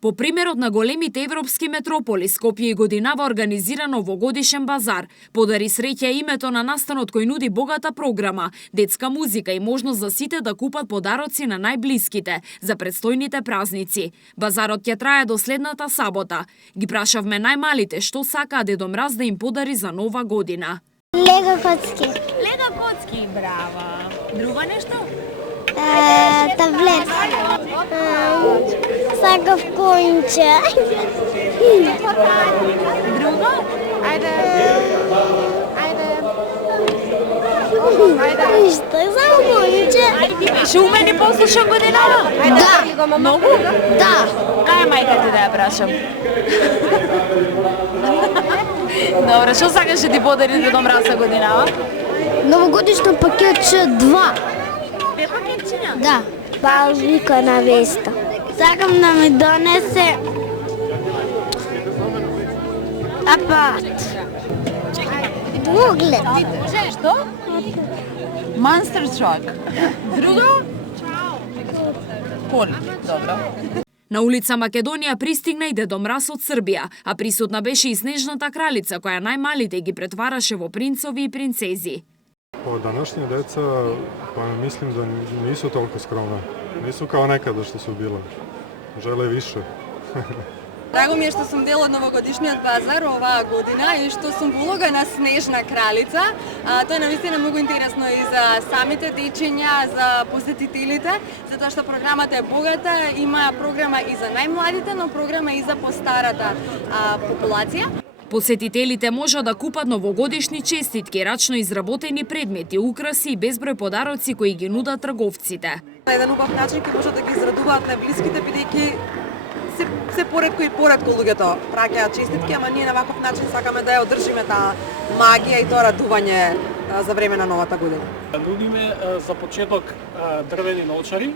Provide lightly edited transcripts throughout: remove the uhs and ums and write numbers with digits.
По примерот на големите европски метрополи, Скопје и годинава организира новогодишен базар. Подари среќа името на настанот кој нуди богата програма, детска музика и можност за сите да купат подароци на најблиските за предстојните празници. Базарот ќе трае до следната сабота. Ги прашавме најмалите што сакаа Дедо Мраз да им подари за нова година. Лего коцки. Лего коцки, браво. Друго нешто? Таблет. Сакав конче. Друго? Ништо, само конче. Ше умени послуша годинава? Да. Многу? Да. Кај е мајка ти да ја прашам? Добре, што сакаш да ти подари Дедо Мраз за годинава? Новогодишно пакетче 2. Две пакетчиња? Да. Палвика на веста. Сакам да ми донесе апарат. Двуглед. Што? Monster Truck. Друго? Коли. Добро. На улица Македонија пристигна и Дедо Мраз од Србија, а присутна беше и Снежната кралица, која најмалите ги претвараше во принцови и принцези. Данашни деца, мислим да нису толку скромни. Нису као некада што су биле. Желе више. Драго ми е што сум дел од новогодишниот базар оваа година и што сум во улога на Снежна кралица. Тоа е навистина многу интересно и за самите дечиња, за посетителите, затоа што програмата е богата, има програма и за најмладите, но програма и за постарата популација. Посетителите може да купат новогодишни честитки, рачно изработени предмети, украси и безброј подароци кои ги нудат трговците. На еден убав начин ќе можат да ги израдуваат најблиските, бидејќи се поредко и поредко луѓето праќаат честитки, ама ние на ваков начин сакаме да ја одржиме таа магија и тоа радување за време на новата година. Нудиме за почеток дрвени научари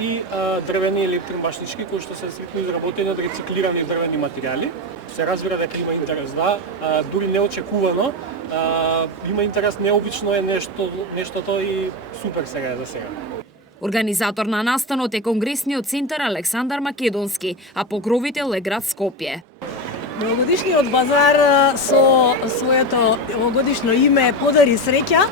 и дрвени електромашнички кои што се стрикно изработени од рециклирани дрвени материјали. Се разбира дека има интерес, да, дури неочекувано, има интерес, необично е нештото и супер сега е за сега. Организатор на настанот е Конгресниот центар Александар Македонски, а покровител е град Скопје. Новогодишниот базар со своето новогодишно име Подари среќа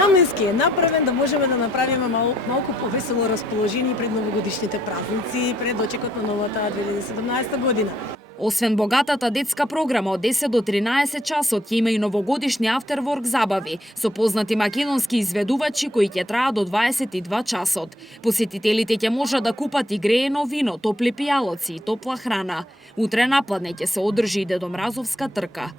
наменски е направен да можеме да направиме малку повесело расположение пред новогодишните празници, пред очекот на новата 2017 година. Освен богатата детска програма од 10 до 13 часот ќе има и новогодишни afterwork забави со познати македонски изведувачи кои ќе траат до 22 часот. Посетителите ќе можат да купат и греено вино, топли пијалоци и топла храна. Утре напладне ќе се одржи и Дедо Мразовска трка.